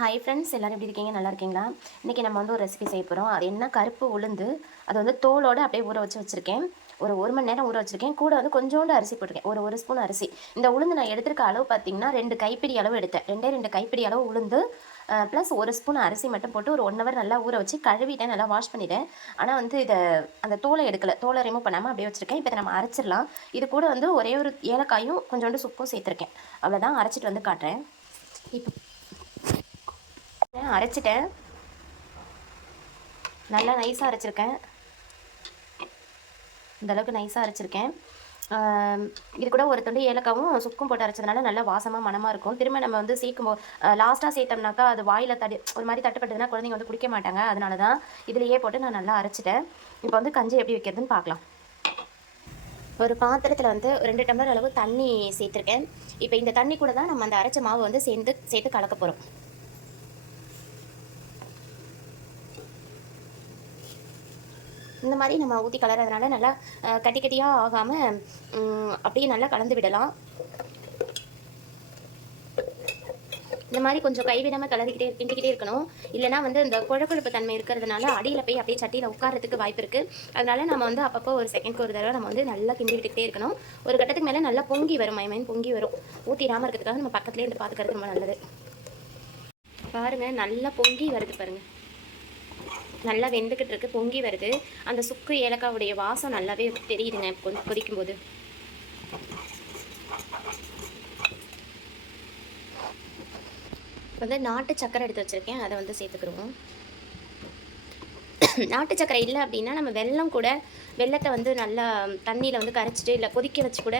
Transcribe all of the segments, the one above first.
Hi friends, எல்லோரும் எப்படி இருக்கீங்க? நல்லா இருக்கீங்களா? இன்றைக்கி நம்ம வந்து ஒரு ரெசிபி செய்ய போகிறோம். அது என்ன, கருப்பு உளுந்து. அது வந்து தோலோடு அப்படியே ஊற வச்சுருக்கேன். ஒரு மணி நேரம் ஊற வச்சுருக்கேன். கூட வந்து கொஞ்சோண்டு அரிசி போட்டிருக்கேன், ஒரு ஸ்பூன் அரிசி. இந்த உளுந்து நான் எடுத்திருக்க அளவு பார்த்தீங்கன்னா 2 கைப்பிடி அளவு எடுத்தேன். 2 கைப்பிடி அளவு உளுந்து ப்ளஸ் 1 ஸ்பூன் அரிசி மட்டும் போட்டு ஒரு 1 ஹவர் நல்லா ஊற வச்சு கழுவிட்டேன், நல்லா வாஷ் பண்ணிட்டேன். ஆனால் வந்து அந்த தோலை எடுக்கலை, தோலை ரிமூவ் பண்ணாமல் அப்படியே வச்சுருக்கேன். இப்போ நம்ம அரைச்சிடலாம். இது கூட வந்து ஒரே ஒரு ஏலக்காயும் கொஞ்சோண்டு சுக்கும் சேர்த்துருக்கேன். அவ்வளோதான், அரைச்சிட்டு வந்து காட்டுறேன். இப்போ அரைச்சிட்டேன், நல்லா நைஸாக அரைச்சிருக்கேன். இந்தளவுக்கு நைஸாக அரைச்சிருக்கேன். இது கூட ஒரு துண்டு ஏலக்காவும் சுக்கும் போட்டு அரைச்சதுனால நல்லா வாசமாக மனமாக இருக்கும். திரும்ப நம்ம வந்து சேர்க்கும்போது லாஸ்ட்டாக சேர்த்தோம்னாக்கா அது வாயில் ஒரு மாதிரி தட்டுப்பட்டதுன்னா குழந்தைங்க வந்து குடிக்க மாட்டாங்க. அதனால தான் இதிலேயே போட்டு நான் நல்லா அரைச்சிட்டேன். இப்போ வந்து கஞ்சி எப்படி வைக்கிறதுன்னு பார்க்கலாம். ஒரு பாத்திரத்தில் வந்து 2 டம்ளர் அளவு தண்ணி சேர்த்துருக்கேன். இப்போ இந்த தண்ணி கூட தான் நம்ம அந்த அரைச்ச மாவு வந்து சேர்த்து கலக்க போகிறோம். இந்த மாதிரி நம்ம ஊற்றி கலறதுனால நல்லா கட்டி கட்டியாக ஆகாமல் அப்படியே நல்லா கலந்து விடலாம். இந்த மாதிரி கொஞ்சம் கைவிடாமல் கிண்டிக்கிட்டே இருக்கணும். இல்லைனா வந்து இந்த குழக்குழப்பு தன்மை இருக்கிறதுனால அடியில் போய் அப்படியே சட்டியில் உட்காரத்துக்கு வாய்ப்பு இருக்குது. அதனால நம்ம வந்து அப்பப்போ ஒரு செகண்ட்க்கு ஒரு தடவை நம்ம வந்து நல்லா கிண்டி விட்டுக்கிட்டே இருக்கணும். ஒரு கட்டத்துக்கு மேலே நல்லா பொங்கி வரும், மைமைன் பொங்கி வரும். ஊற்றிடாமல் இருக்கிறதுக்காக நம்ம பக்கத்துலேயே இருந்து பார்த்துக்கிறது ரொம்ப நல்லது. பாருங்கள், நல்லா பொங்கி வருது பாருங்கள். நல்லா வெந்துக்கிட்டு இருக்குது, பொங்கி வருது. அந்த சுக்கு ஏலக்காவுடைய வாசம் நல்லாவே தெரியுதுங்க கொஞ்சம் கொதிக்கும்போது. வந்து நாட்டு சக்கரை எடுத்து வச்சுருக்கேன், அதை வந்து சேர்த்துக்கிடுவோம். நாட்டு சக்கரை இல்லை அப்படின்னா நம்ம வெல்லத்தை வந்து நல்லா தண்ணியில் வந்து கரைச்சிட்டு, இல்லை கொதிக்க வச்சு கூட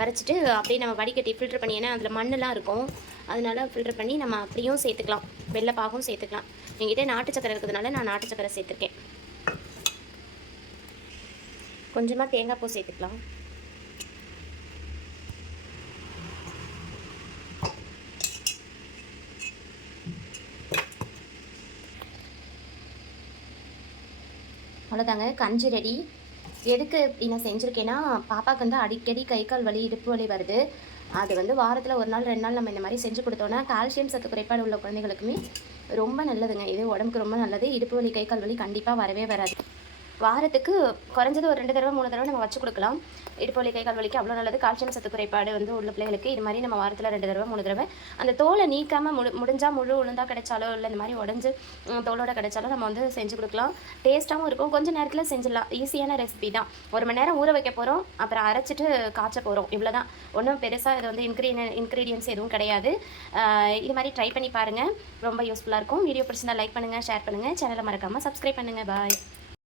கரைச்சிட்டு அப்படியே நம்ம வடிகட்டி ஃபில்டர் பண்ணி, ஏன்னா அதில் மண்ணெலாம் இருக்கும், அதனால ஃபில்டர் பண்ணி நம்ம அப்படியும் சேர்த்துக்கலாம், வெள்ளைப்பாகும் சேர்த்துக்கலாம். என்கிட்ட நாட்டு சக்கரை இருக்கிறதுனால நான் நாட்டு சக்கரை சேர்த்துருக்கேன். கொஞ்சமாக தேங்காய் பூ சேர்த்துக்கலாம். அவ்வளோதாங்க, கஞ்சி ரெடி. எதுக்கு இப்படி நான் செஞ்சுருக்கேன்னா, பாப்பாவுக்கு வந்து அடிக்கடி கை கால் வலி, இடுப்பு வலி வருது. அது வந்து வாரத்தில் 1 நாள் 2 நாள் நம்ம இந்த மாதிரி செஞ்சு கொடுத்தோன்னா கால்சியம் சத்து குறைபாடு உள்ள குழந்தைகளுக்குமே ரொம்ப நல்லதுங்க. இது உடம்புக்கு ரொம்ப நல்லது. இடுப்பு வலி, கை கால் வலி கண்டிப்பாக வரவே வராது. வாரத்துக்கு குறைஞ்சது ஒரு 2 தடவை 3 தடவை நம்ம வச்சு கொடுக்கலாம். இடுப்பு வலி, கை கால் வலிக்கு அவ்வளோ நல்லது. கால்சியம் சத்து குறைபாடு வந்து உள்ள பிள்ளைகளுக்கு இது மாதிரி நம்ம வாரத்தில் 2 தடவை 3 தடவை அந்த தோலை நீக்காமல் முடிஞ்சால் முழு உளுந்தாக கிடைச்சாலோ, இல்லை இந்த மாதிரி உடஞ்சி தோலோட கிடைச்சாலும் நம்ம வந்து செஞ்சு கொடுக்கலாம். டேஸ்ட்டாகவும் இருக்கும். கொஞ்சம் நேரத்தில் செஞ்சிடலாம். ஈஸியான ரெசிபி தான். 1 மணி நேரம் ஊற வைக்க போகிறோம், அப்புறம் அரைச்சிட்டு காய்ச்ச போகிறோம். இவ்வளோ தான். ஒன்றும் பெருசாக இது வந்து இன்க்ரீடியன்ஸ் எதுவும் கிடையாது. இது மாதிரி ட்ரை பண்ணி பாருங்கள், ரொம்ப யூஸ்ஃபுல்லாக இருக்கும். வீடியோ பிடிச்சிருந்தா லைக் பண்ணுங்கள், ஷேர் பண்ணுங்கள், சேனலை மறக்காமல் சப்ஸ்கிரைப் பண்ணுங்கள். பாய்.